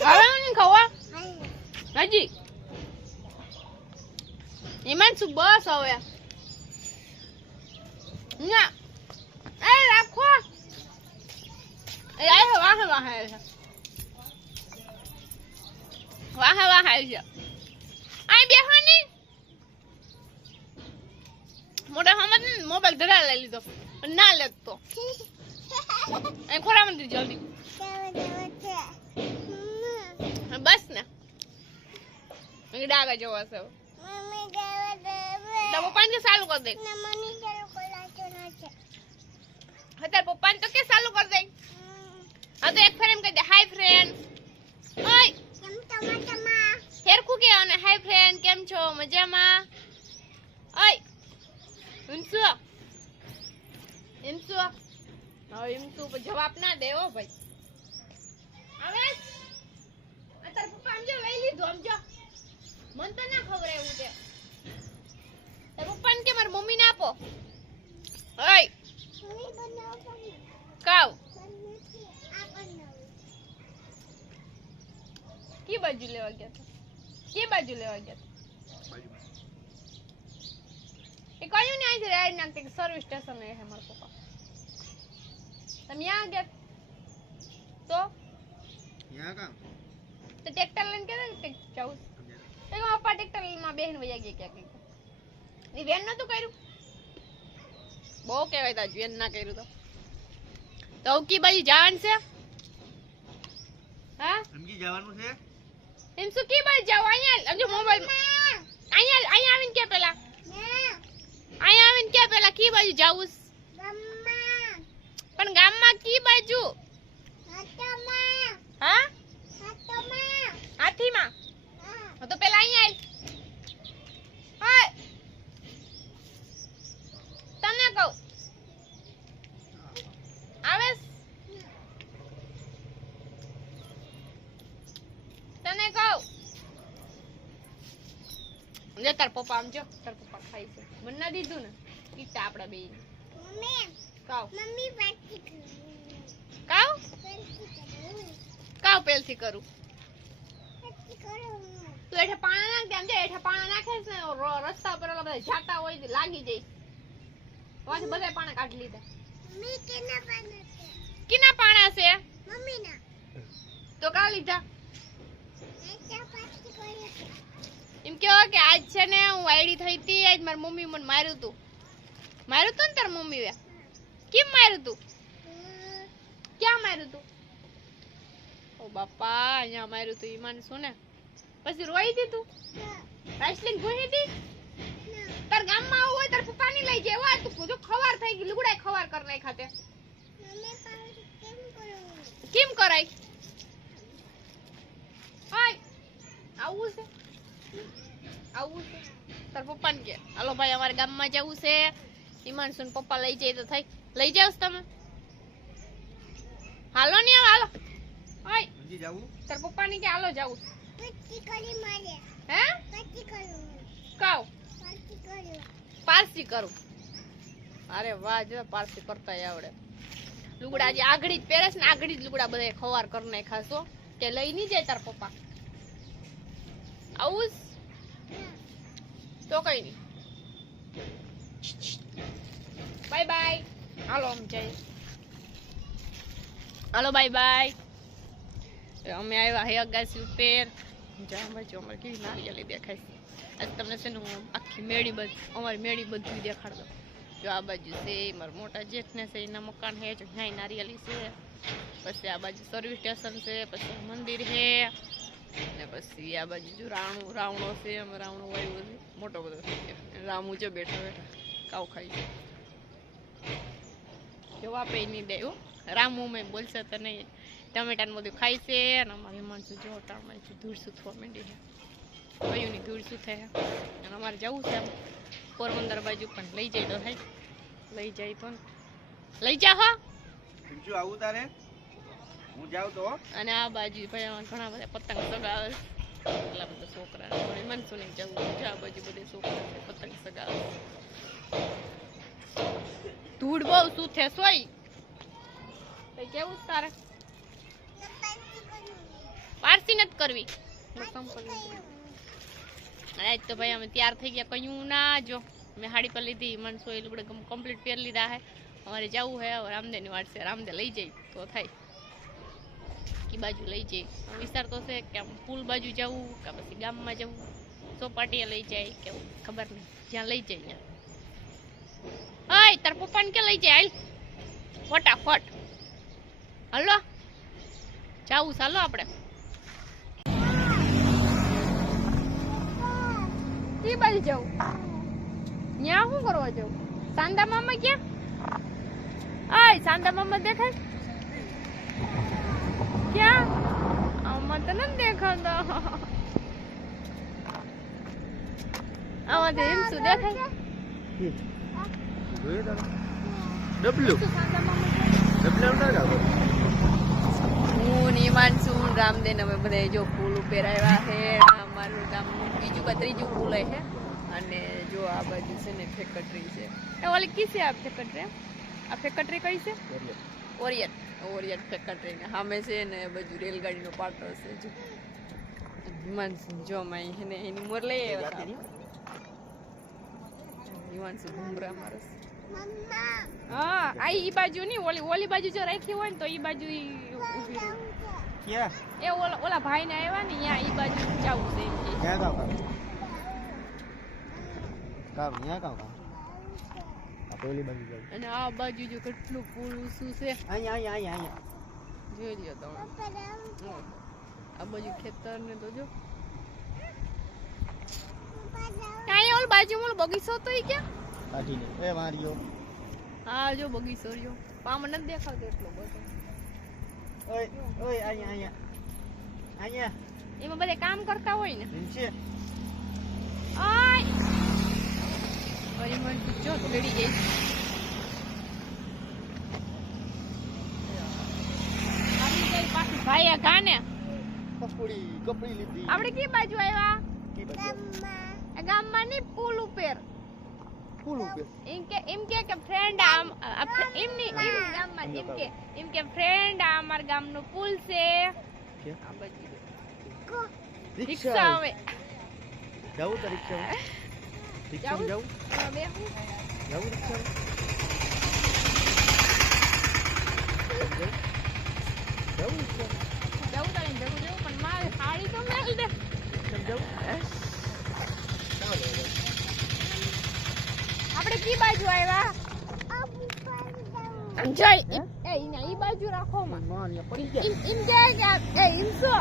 હવે મને ખવા હજી એમાં શું બસ હવે ના એ રાખો એ આય વાહ વાહ છે વાહ વાહ છે આય બેહવાની મોટા હમદ મોબાઈલ ધરા લઈ લીધો ના લેતો એ ખોરા મંદિર જલ્દી બસ ને ડાગા જોવા છે તો પપ્પાને કે ચાલુ કર દે અત્યારે પપ્પાને તો કે ચાલુ કર દે આ તો એક ફેર એમ કહી દે હાય ફ્રેન્ડ ઓય હેરખું કે અને હાય ફ્રેન્ડ કેમ છો મજામાં ઓય ઇન્સુ ઇન્સુ હવે ઇન્સુ જવાબ ના દે હો ભાઈ હવે અત્યારે પપ્પા આમ જો લઈ લીધું આમ જો મન તો ના ખબર એવું છે તાર પપ્પાને કે મારી મમ્મીને આપો ઓય કાવ કી બાજુ લેવા ગયા તા કી બાજુ લેવા ગયા તા એ કયું ને આઈ રાઈડ નાખતે કે સર્વિસ સ્ટેશન હે મારા પપ્પા તમે યાં ગયા તો યાં કામ તો ટ્રેક્ટર લઈને કે જાઉં તો પપ્પા ટ્રેક્ટર માં બેહીને વયા ગયા ક્યાં એ વેન નતું કર્યું બહુ કહેવાય તા વેન ના કર્યું તો કી બાજુ જવાનું છે હા સમજી જવાનું છે એમ શું કી બાજુ જાવ અહીંયા જો મોબાઈલ અહીંયા આવીને કે પેલા અહીંયા આવીને કે પેલા કી બાજુ જાવું પણ ગામમાં કી બાજુ હા હાથીમાં તો પેલા અહીંયા આવ તને કહું આવે તને કહું જો તાર પપ્પા આમ જો તાર પપ્પા ખાય છે મને ના દીધું ને કીટા આપડા બે મમ્મી કાવ મમ્મી પાછી કાવ કાવ પેલથી કરું તું એઠે પાણા નાખ દે આમ જો એઠે પાણા નાખે છે ને રસ્તા પર ઓલા બધા જાતા હોય લાગી જાય વાંચે બધા પાણા કાઢી લીધા મમ્મી કેના પાણા છે મમ્મીના તો કા લીધા એમ કેવો કે આજ છે ને હું વાયડી થઈ હતી આજ મારી મમ્મી મને માર્યું તું ને તાર મમ્મી એ કેમ માર્યું તું ક્યાં માર્યું તું ઓ બાપા અહીંયા માર્યું તું ઈમાન શું ને પછી રોઈ દીધું રાઈસલિંગ ભૂહી દી તાર ગામમાં આવું હોય તાર પપ્પાની લઈ જાય વા તું જો ખવાર થઈ ગઈ લુગડાય ખવાર કર નાઈ ખાતે કેમ કરાય હાય આવું છે તાર પપ્પાને કે હાલો ભાઈ અમારે ગામમાં જવું છે ઈમાન સુન પપ્પા લઈ જાય તો થઈ લઈ જાવ તમે હાલો ને હાલો ઓય સમજી જાવું તાર પપ્પાને કે હાલો જાવું પચ્ચી કરી મારે હે પચ્ચી કરું કાવ પચ્ચી કરું પારસી કરું અરે વાહ જો પારસી કરતા આવડે લુગડા જે આગળી જ પહેરે છે ને આગળી જ લુગડા બધા ખવાર કર નાખ્યા છો કે લઈ ની જાય તાર પપ્પા આવું તો કઈ નહીં બાય બાય હાલો આમ જઈ હાલો બાય બાય અમે આવ્યા હે અગાસી ઉપર જ્યાં બાજુ અમારે કેવી નારિયેળી દેખાય છે આજ તમને છે ને હું આખી મેળી અમારી મેળી બધું દેખાડતો જો આ બાજુ છે મારા મોટા જેઠને છે એના મકાન છે જો ત્યાં નારિયેળી છે પછી આ બાજુ સર્વિસ સ્ટેશન છે પછી મંદિર છે ને પછી આ બાજુ જો રાવણો છે અમે રાવણો વાળ્યો છે મોટો બધો રામુ જો બેઠા કાવ ખાઈ જો વાપે નહીં દે રામુ મેં બોલશે તો નહીં ટમેટાને બધું ખાય છે અને અમારે માણસો જો ટાણમાં ધૂળ સૂથવા માંડી છે કયું ની ધૂળ સૂથે છે અને અમારે જવું છે આમ પોરબંદર બાજુ પણ લઈ જાય તો થાય લઈ જાય તો લઈ જા હો શું આવું તારે હું જાઉં તો અને આ બાજુ ભાઈ ઘણા બધા પતંગ સગાવે એટલા બધા છોકરા મનસુ નહીં જવું આ બાજુ બધે છોકરા છે પતંગ સગાવે ધૂળ બહુ શું છે સોય કેવું તારે પારસી નથી કરવી આજ તો ભાઈ અમે તૈયાર થઈ ગયા કયું ના જો મેં હાડી પર લીધી મનસો એ લુગડે કમ્પ્લીટ પહેર લીધા હે અમારે જવું હે હવે રામદેવની વાટ છે રામદેવ લઈ જઈ તો થાય કી બાજુ લઈ જઈ વિચાર તો છે કે આમ પુલ બાજુ જવું કે પછી ગામમાં જવું ચોપાટીએ લઈ જાય કેવું ખબર નહીં જ્યાં લઈ જાય ત્યાં ઓય તાર પપ્પાને કે લઈ જાય હાલ ફટાફટ હલો જાવું ચાલો આપણે કી બાજુ જવું ન્યા શું કરવા જવું સાંદા મામા ક્યાં આય સાંદા મામા દેખાય ક્યાં આમાં તો નથી દેખાતા આમાં તો એમ શું દેખાય હું નીમાનસું રામદેન અમે બધા જો ફૂલ ઉપર આવ્યા છે અમારું ગામનું બીજું કે ત્રીજું ફૂલ છે અને જો આ બાજુ છે ને ફેક્ટરી છે એ ઓલી કી છે આ ફેક્ટરી આ ફેક્ટરી કઈ છે ઓરિયન્ટ ઓરિયન્ટ ફેક્ટરી ને સામે છે ને બાજુ રેલગાડીનો પાટો છે જો હિમાંશુ જો માં એને એની મોર લઈ આવ્યા હિમાંશુ ઘુમરા મારસ હા આ ઈ બાજુ ની ઓલી બાજુ જો રાખી હોય ને તો ઈ બાજુ ઊભી રહે ક્યાં એ ઓલા ભાઈ ને આવ્યા ને ત્યાં ઈ બાજુ જાવું છે ક્યાં કામ આ પેલી બાજુ જાય અને આ બાજુ જો કેટલું પૂરું શું છે અહીંયા જોઈ લ્યો તમે આ બાજુ ખેતર ને તો જો અહીંયા ઓલ બાજુ ઓલ બગીચો તો ઈ ક્યાં કાઢીને એ માર્યો હા જો બગીચો રહ્યો પામ નથી દેખાતો એટલો બધો ઓય અહીંયા એમાં બધા કામ કરતા હોય ને છે આય મને જો લડી ગઈ આવી ગઈ પાછી ભાઈ આ ગાને કપડી લીધી આપણે કી બાજુ આવ્યા કી બાજુ ગામમાં ની પુલ ઉપર એમ કે ફ્રેન્ડ આમ એમની એમ ગામમાં એમ કે ફ્રેન્ડ આ અમાર ગામનો પુલ છે આ બાજુ રિક્ષા આવે જાવું તો રિક્ષા જાવું બેહું જાવું રિક્ષા જાવું તારે જવું પણ મારે સાડી તો મેલ દે આપણે કી બાજુ આવ્યા જોઈ એ ઇના ઈ બાજુ રાખો માં પડી ગયા ઇમ કે એ ઇમસો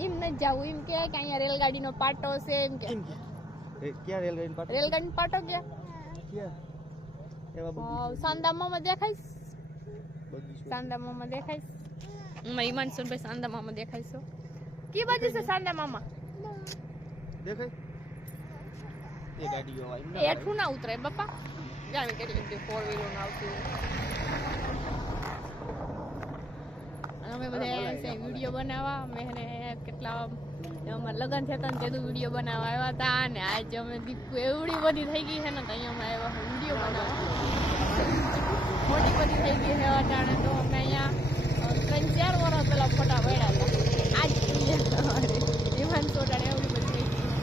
ઇમ ન જાવું ઇમ કે અહીંયા રેલગાડીનો પાટો છે એમ કે ક્યાં રેલગાડીનો પાટો ક્યાં એવા સાંદા મામા દેખાય સાંદા મામા દેખાય ઈમાનસુન ભાઈ સાંદા મામા દેખાય છો કી બાજુ છે સાંદા મામા દેખાય એ ગાડીઓ આવી એ હેઠું ના ઉતરે બાપા જાણે કેટલી બધી ફોર વ્હીલર ના આવતી અમે બધા વિડીયો બનાવવા મેં કેટલા અમારે લગ્ન થયા હતા ને તેનું વિડીયો બનાવવા આવ્યા હતા અને આજે અમે દીપુ એવડી બધી થઈ ગઈ છે ને તો અહીંયા અમે આવ્યા વિડીયો બનાવવા મોટી બધી થઈ ગઈ છે અટાણે તો અમે અહીંયા 3-4 વર્ષ પેલા ફોટા પડ્યા હતા આજ ઈમાન સોટાને એવડી બધી થઈ ગઈ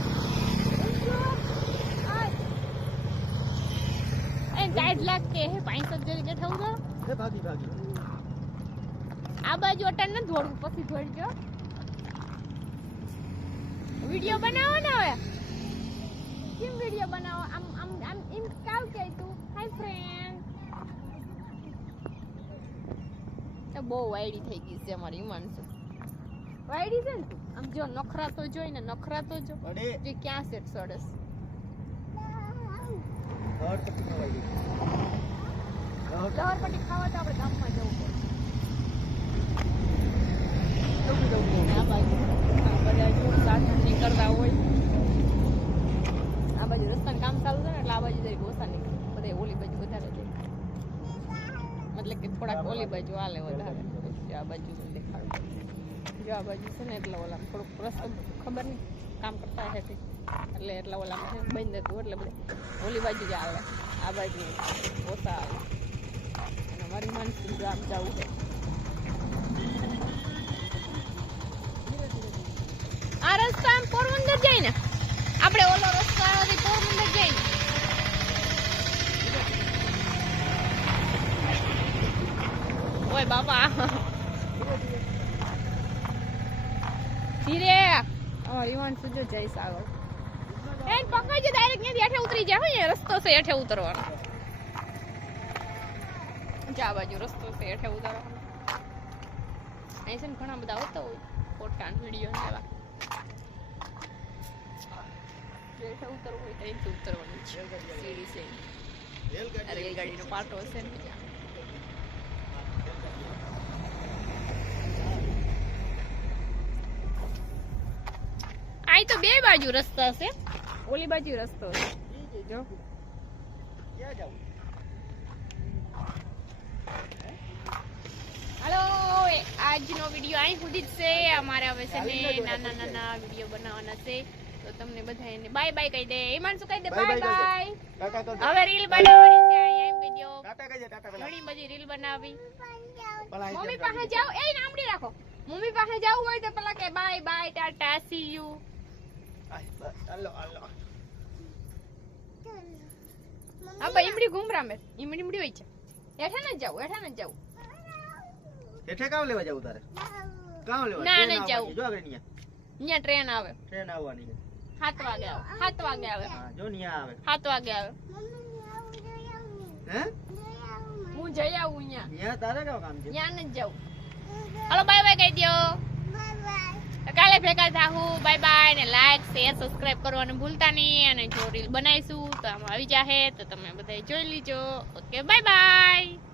ટાઈટ લાગે હે 65 જેવી કે થવું તો ભાગી આ બાજુ અટાણ ન દોડવું પછી દોડજો વિડિયો બનાવો ને હવે કેમ વિડિયો બનાવો આમ એમ કાવ કે તું હાય ફ્રેન્ડ તો બહુ વાયડી થઈ ગઈ છે અમારી ઈમાનસુ વાયડી છે ને તું આમ જો નખરા તો જોઈ ને નખરા તો જો જે ક્યાં છે સરસ દહરપટ્ટી ખાવા તો આપણે ગામમાં જવું પડે આ બાજુ બધા જો સાધન નીકળતા હોય આ બાજુ રસ્તાનું કામ ચાલુ છે ને એટલે આ બાજુ જઈ ઓછા નીકળે બધા ઓલી બાજુ વધારે જાય મતલબ કે થોડાક ઓલી બાજુ હાલે વધારે આ બાજુ દેખાડું જો આ બાજુ છે ને એટલે ઓલા થોડુંક રસ્તો ખબર નહીં કામ કરતા હશે એટલે એટલા ઓલા બંધ હતું એટલે બધે ઓલી બાજુ જ આવે આ બાજુ ઓછા આવે અને મારી માનસી ગામ જવું છે જાય ને આપણે ઓલો રસ્તો આવ્યોથી પોરબંદર જાય ને ઓય બાપા ધીરે અમાર ઈવાન સુજો જઈશ આગળ એન પકડજે ડાયરેક્ટ ત્યાંથી હેઠે ઉતરી જાય હો એ રસ્તો છે હેઠે ઉતરવાનો જા બાજુ રસ્તો છે હેઠે ઉતરવાનો અહીં છે ને ઘણા બધા આવતા હોય ફોટા વિડીયો ને એવા હેઠે ઉતરવું હોય તો અહીંથી ઉતરવાનું છે સીડી છે રેલગાડીનો પાટો છે ને ત્યાં આ તો બે બાજુ રસ્તા છે ઓલી બાજુ રસ્તો છે જો હાલો આજનો વિડીયો અહીં સુધી જ છે અમારે હવે છે ને નાના નાના વિડીયો બનાવવાના છે તો તમને બધાને બાય બાય કહી દે ઈમાન શું કહી દે બાય બાય હવે રીલ બનાવવાની છે અહીં એમ કહી દો ઘણી બધી રીલ બનાવી મમ્મી પાસે જાવ એ નામડી રાખો મમ્મી પાસે જાવ હોય તો પેલા કે bye bye Tata C you હા ભાઈ ઈમડી ઘુમરા મે ઈમડી હોય છે હેઠે ન જાવ હેઠે કામ લેવા જાવ તારે કામ લેવા ના ન જાવ જો આગળ નિયા ન્યા ટ્રેન આવે ટ્રેન આવવાની છે 7 વાગે આવે હા જો નિયા આવે 7 વાગે આવે હે હું જઈ આવું ન્યા નિયા તારે કેવું કામ છે ન્યા ન જાવ હાલો બાય બાય કહી દો કાલે ભેગા થાહું બાય બાય ને લાઈક શેર સબસ્ક્રાઇબ કરવાનું ભૂલતા નહીં અને જો રીલ બનાવીશું તો આમાં આવી જાહે તો તમે બધા જોઈ લીજો ઓકે બાય બાય